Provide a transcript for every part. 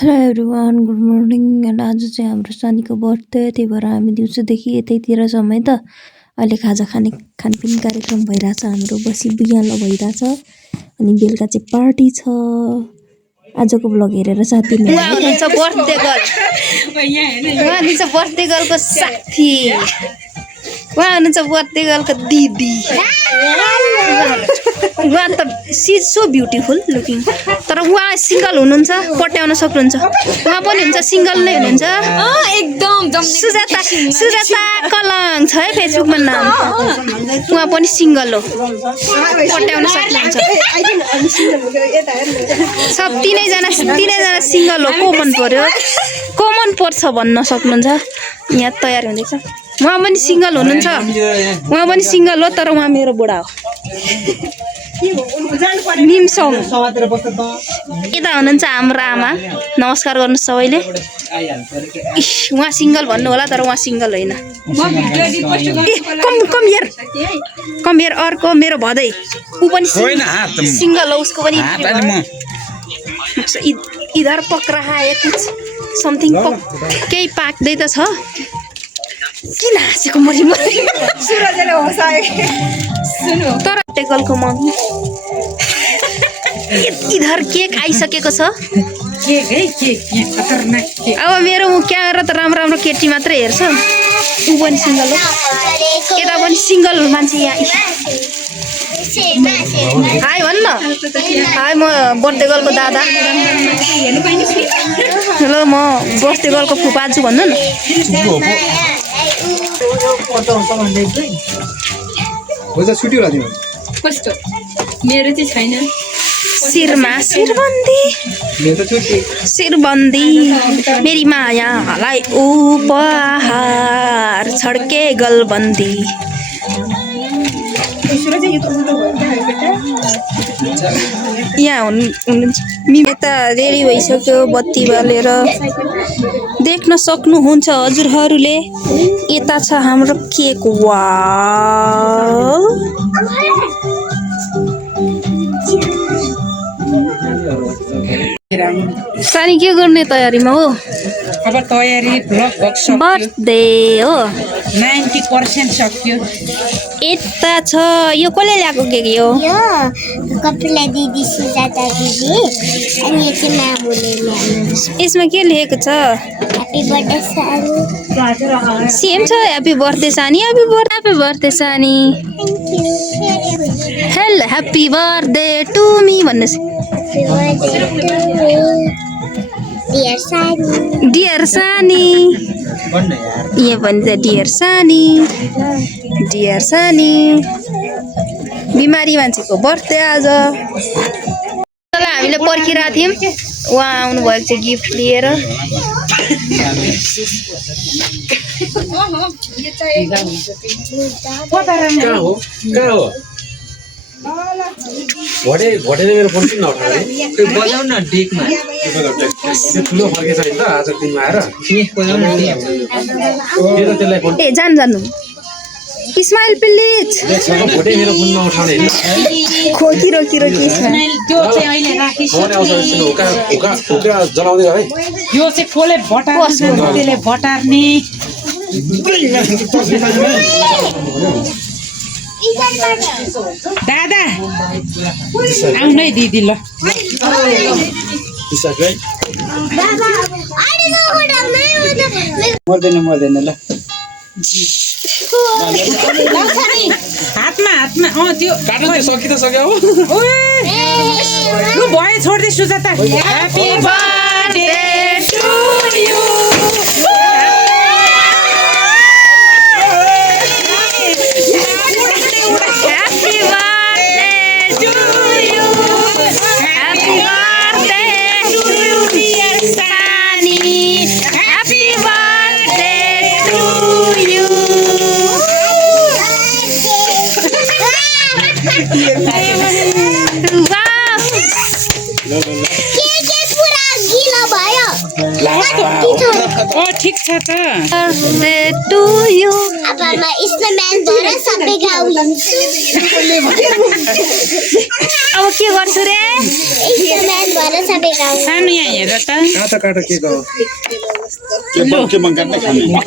Hello everyone good morning and आज चाहिँ हाम्रो सानीको बर्थडे त्यही भएर हामी दिउँसोदेखि यतैतिर छौँ है त। अहिले खानपिन कार्यक्रम भइरहेछ हाम्रो बसी बिहान भइरहेछ अनि बेलुका चाहिँ पार्टी छ। आजको ब्लग हेरेर साथी हुनुहुन्छ बर्थडे गर्लको साथी उहाँ हुनुहुन्छ बर्थडे गर्लको दिदी। उहाँ त she is so beautiful looking तर उहाँ सिङ्गल हुनुहुन्छ पट्याउन सक्नुहुन्छ। उहाँ पनि हुन्छ सिङ्गल नै हुनुहुन्छ एकदम सुजाता कलङ छ है फेसबुकमा नाम। उहाँ पनि सिङ्गल हो पट्याउन सक्नुहुन्छ। सब तिनैजना सिङ्गल हो को मन पर्छ भन्न सक्नुहुन्छ। यहाँ तयार हुँदैछ उहाँ पनि सिङ्गल हुनुहुन्छ। उहाँ पनि सिङ्गल हो तर उहाँ मेरो बुढा हो। निम्सोङ यता हुनुहुन्छ हाम्रो आमा नमस्कार गर्नुहोस् सबैले। उहाँ सिङ्गल भन्नु होला तर उहाँ सिङ्गल होइन। कम हियर अर्को मेरो भदै ऊ पनि सिङ्गल हो उसको पनि इधर पक्रा है कुछ समथिङ केही पाक्दै त छ। किन हाँसेको मरि सुरजले हँसायो तर टेकलको मम्मी इधर केक आइसकेको छ। अब मेरो क्यामेरा त राम्रो केटी मात्रै हेर्छ। ऊ पनि सिङ्गल हो यता पनि सिङ्गल मान्छे यहाँ। हाई भन्न हाई म बर्थडे गर्लको दादा। हेलो म बर्थडे गर्लको फुपाजु भन्नु न। मेरो चाहिँ छैन शिरमा शिरबन्दी मेरी मायालाई उपहार छड्के गलबन्दी। यहाँ हुनुहुन्छ यता रेडी भइसक्यो बत्ती बालेर देख्न सक्नुहुन्छ हजुरहरूले। यता छ हाम्रो केक। वाउ सानी के गर्ने तयारीमा हो? अब तयारी बर्थडे हो 90% सक्यो। यता छ यो कसले ल्याएको केक यो कपिला दिदी सुजाता दिदी अनि यति मामुले ल्याएको। यसमा के लेखेको छ? Happy birthday Sani. सेम छ happy birthday Sani. Happy birthday Sani. Hello happy birthday to me भन्नुहोस्। डियर सानी यहाँ पनि त डियर सानी बिमारी मान्छेको बर्थडे आज। हामीले पर्खिरहेको थियौँ उहाँ आउनुभएको छ गिफ्ट लिएर। भोटेले मेरो फोन किन नउठाउने? बजाउ न डेकमा ठुलो फर्केछ नि त आज दिनमा आएर त्यसलाई फोन जानु स्माइल प्लिज। भोटे मेरो फोन नउठाउने खोकिरो त्यो चाहिँ अहिले राखी जलाउँदै है। यो चाहिँ कसले त्यसले बटार्ने दादा आउनै दिदी ल मर्दैन ल हातमा त्यो काट्न सक्यो लु भयो छोड्दै Sujata. Happy birthday to you. ओ ठिक छ त बर्थडे टु यु अब म स्नोम्यान भएर सबै गाउँछु अब के गर्छु रे स्नोम्यान भएर सबै गाउँछु सानो यहाँ हेर त काटा के गयो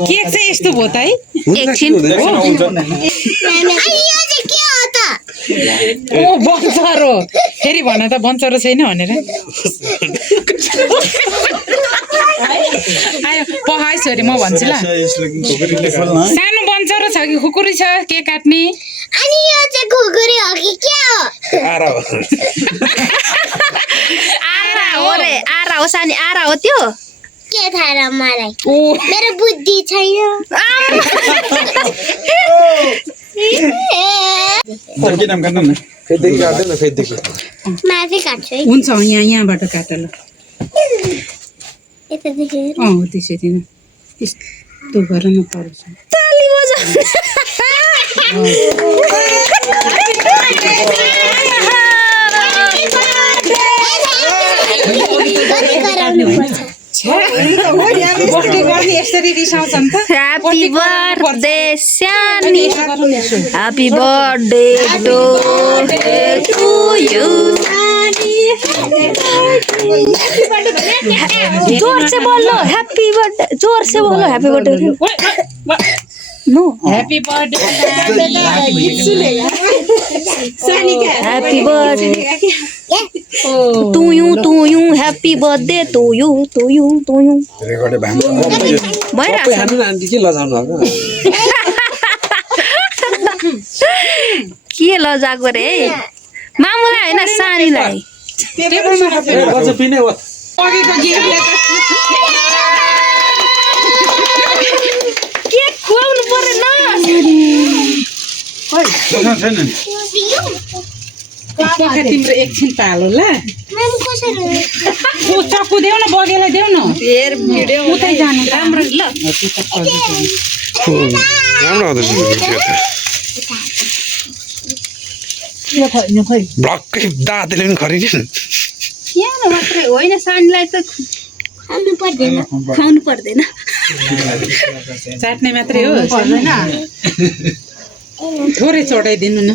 केक चाहिँ यस्तो भयो त है एकछिन अनि यो चाहिँ के हो त ओ बन्चरो फेरि भन त बन्चरो छैन भनेर आयो पहाइ छोरी म भन्छु ल सानो बन्चरो छ कि खुकुरी छ के काट्ने अनि यो चाहिँ खुकुरी हो कि के हो आरा हो रे आरा हो सानी आरा हो त्यो के थाहा र मलाई ओ मेरो बुद्धि छैन माथि काट्छु है हुन्छ यहाँबाट काट ल यतादेखि त्यसरी नै यस्तो गर न पर्छ ताली बजा यसरी रिसाउँछन् त happy birthday Sani happy birthday to you जोर से बोलो हैप्पी बर्थडे जोर से बोलो happy birthday no happy birthday happy birthday to you happy birthday to you के लजाको रे मामुलाई होइन सानीलाई के खुवाउनु पर्यो तिम्रो एकछिन पालो ल चक्कु देऊ न बगेलाई देऊ न उतै जानु राम्रो ल ब्लक्कै दाँतले पनि खरिदिनु सानो मात्रै होइन सानीलाई त खुवाउनु पर्दैन चाट्ने मात्रै हो थोरै चढाइदिनु न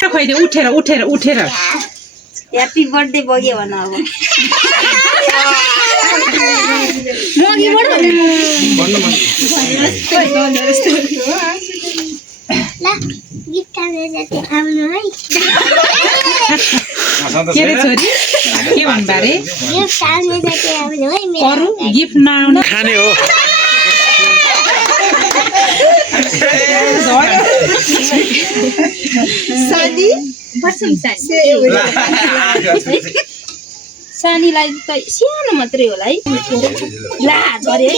खुवाइदियो उठेर ह्याप्पी बर्थडे बग्यो भन अब के रे छोरी के भन्बारे अरू गिफ्ट नआउने खाने हो सानीलाई त सानो मात्रै होला है ला झरे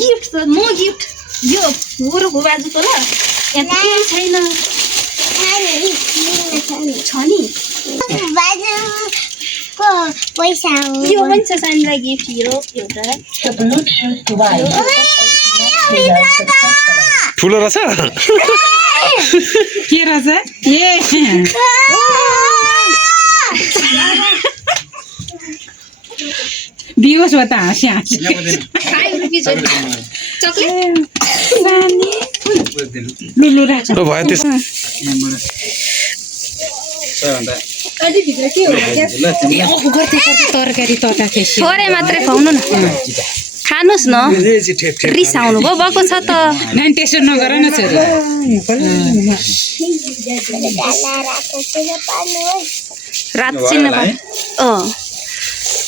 गिफ्ट त नो गिफ्ट यो गोरो बाजु त ल यहाँ त केही छैन छ नि पैसा यो पनि छ सानीलाई गिफ्ट यो एउटा ठुलो रहेछ के रहेछ ए दियोस् हो त हाँसी लुलु राख्छ भयो त्यस तरकारी तता थोरै मात्रै खुवाउनु न खानुहोस् न रिसाउनु भयो भएको छ त नानी त्यसो नगर न छोरी रात चिन्न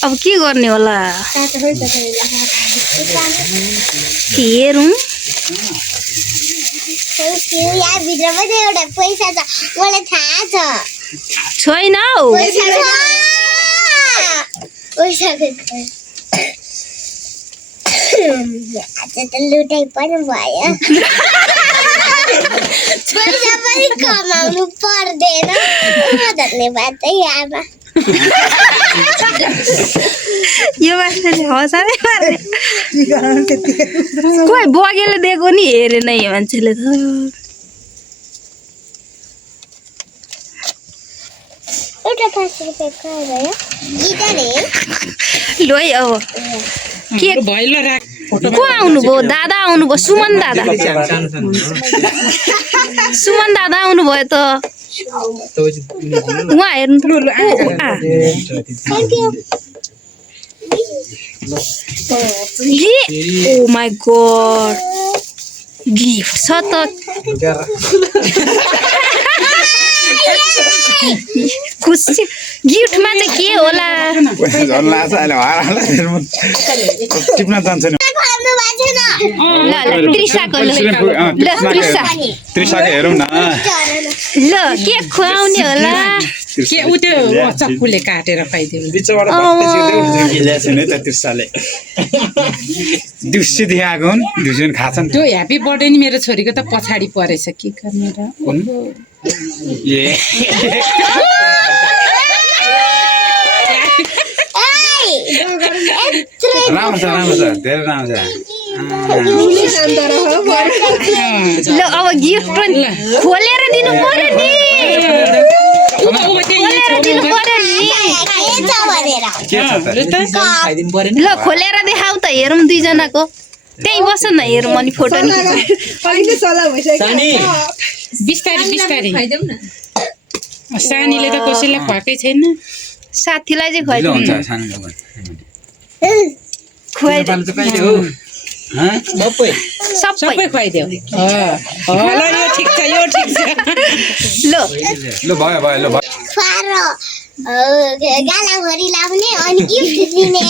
अब के गर्ने होला हेरौँ यहाँभित्र पनि एउटा पैसा छ मलाई थाहा छ छैन हौ पैसा आज त लुटाइ पनि भयो पैसा पनि कमाउनु पर्दैन धन्यवाद है आमा यो मान्छेले हँसानै मार्ने खोइ बगेले दिएको नि हेरेन यो मान्छेले त एउटा 5 रुपैयाँ कहाँ गयो गिटार है ल है अब के भयो ल राख को आउनुभयो दादा आउनुभयो सुमन दादा सुमन दादा आउनुभयो त उहाँ हेर्नु त thank you oh my god gift छ त खुसी गिफ्टमा चाहिँ के होला टिप्न जान्छ नि ल त्रिसाको ल त्रिसाको हेरौँ न ल के खुवाउने होला के उ त्यो चक्कुले काटेर खुवाइदियो त्रिसाले दिउँसोदेखि आएको हुन् दिउँसो खान्छ नि त्यो ह्याप्पी बर्थडे नि मेरो छोरीको त पछाडि परेछ के गर्ने र राम्रो छ धेरै राम्रो छ ल अब गिफ्ट पनि खोलेर दिनु पर्यो नि खोलेर दिनु पर्यो नि ल खोलेर देखाऊ त हेरौँ दुईजनाको त्यही बस न हेरौँ अनि फोटो नि बिस्तारी बिस्तारी सानीले त कसैलाई खुवाएकै छैन साथीलाई चाहिँ खुवाइदिनु सबै खुवाइदेऊ ल यो ठिक छ यो ठिक छ ल भयो भयो ल भयो गालाभरि लाउने अनि गिफ्ट दिने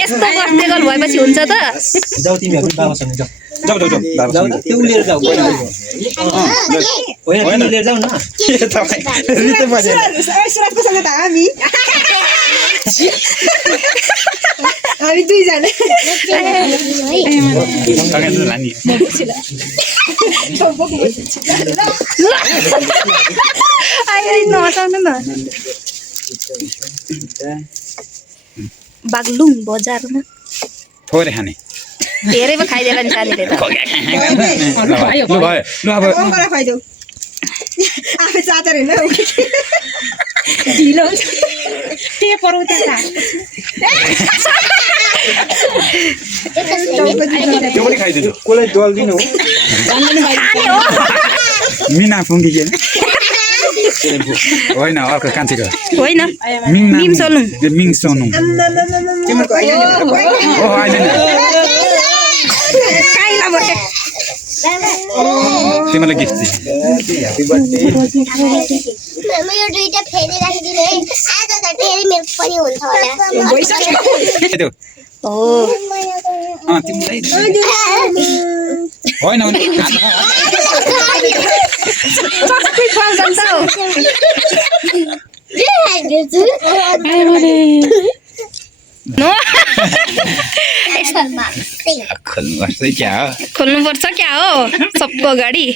यस्तो बर्थडे गर्ल भएपछि हुन्छ त जाऊ तिमीहरू बाबासँग जाऊ जाऊ जाऊ जाऊ त्यो लिएर जाऊ होइन तिमी लिएर जाऊ न हामी दुईजना नहसाउनु न बागलुङ बजारमा थोरै खाने धेरै पो खाइदिएला नि सानीले त ल भयो ल अब खुवाइदेऊ आफै चातेर होइन ढिलो हुन्छ पेपर उता त्यो पनि खाइदिनु कसलाई डल दिनु मिना फुङ्गी के होइन अर्को कान्छीको होइन मिङ मिम सोलुङ मिङ सोनुङ ओ आइदैन तिमीलाई गिफ्ट चाहिँ यो दुईटा फेरि राखिदिनु है आज त धेरै मिल्क पनि हुन्छ होला हो तिमीलाई होइन खोल्नुपर्छ क्या हो सबको अगाडि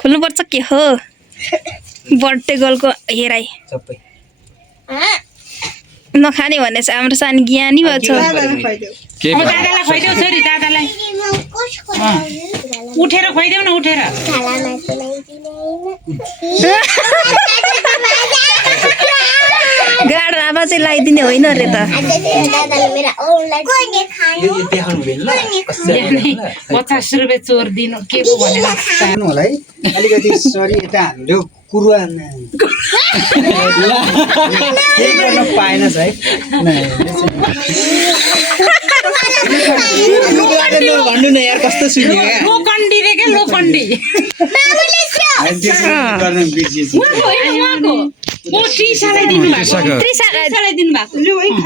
खोल्नुपर्छ के हो बर्थडे गर्लको हेराइ नखाने भने चाहिँ हाम्रो सानो ज्ञानी भएको छ दादालाई खुवाइदेऊ छोरी दादालाई उठेर खुवाइदेऊ न उठेर गाडो आमा चाहिँ लगाइदिने होइन अरे त देखाउनु हुँदैन ल 50 रुपियाँ चोर दिनु के को भनेर होला है अलिकति सरी यता हाम्रो कुरुवामा केही गर्न पाएन है भन्नु न यार कस्तो सुन्यो लोकण्डी रे के लोकण्डी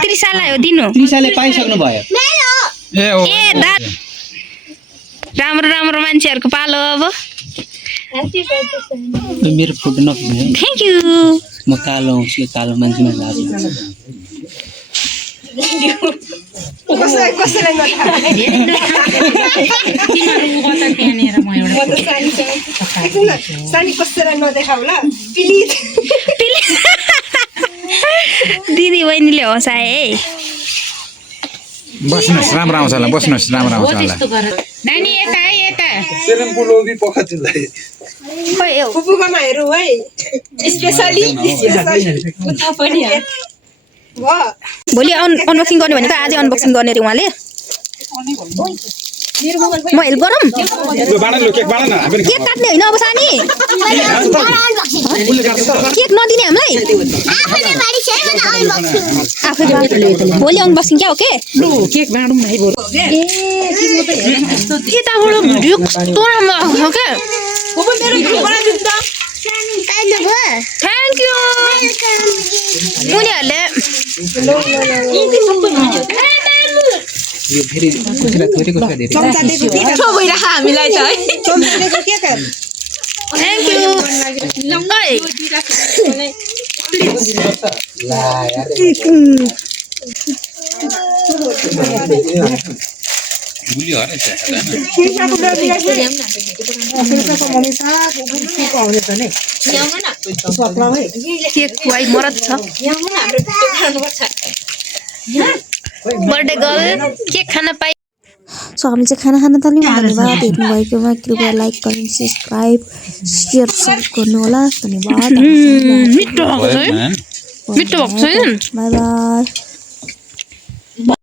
त्रिसालाई हो दिनु त्रिसाले पाइसक्नु भयो ए दा राम्रो राम्रो मान्छेहरूको पालो अब मेरो फोटो नखिच्नु थ्याङ्क यू म कालो आउँछु कालो मान्छेमा लाज कसैलाई सानी कसैलाई नदेखाऊ ल प्लिज दिदी बहिनीले हँसाए है बस्नुहोस् राम्रो आउँछ होला बस्नुहोस् राम्रो आउँछ होला नानी यता है यता खोइ यो फुपूकोमा हेरौँ है स्पेसली उता पनि भोलि अनबक्सिङ गर्ने भनेको आजै अनबक्सिङ गर्ने अरे उहाँले म हेल्प गरौँ लु बाँड न केक बाँड न हामी केक काट्ने होइन अब सानी केक नदिने हामीलाई आफैले मारिसै मलाई अनबक्सिङ आफै भोलि अनबक्सिङ क्या हो के लु केक बाँडौँ भाइ भोलि यताबाट भिडियो कस्तो राम्रो आउँछ क्या काइन्ड भयो थ्याङ्क यू उनीहरूले यो फेरि कसैलाई थोरै कसैलाई धेरै चम्चा दिएको के मिठो भइरहेको हामीलाई त है चम्चा दिएको के कर थ्याङ्क यू भुलियो अरे केक खुवाई मरत छ बर्थडे गर्ल केक खान पाइ सो हामी चाहिँ खाना खान थाल्यौँ धन्यवाद हेर्नुभएकोमा कृपया लाइक कमेन्ट सब्सक्राइब सेयर सब गर्नु होला धन्यवाद मिठो बाई बाई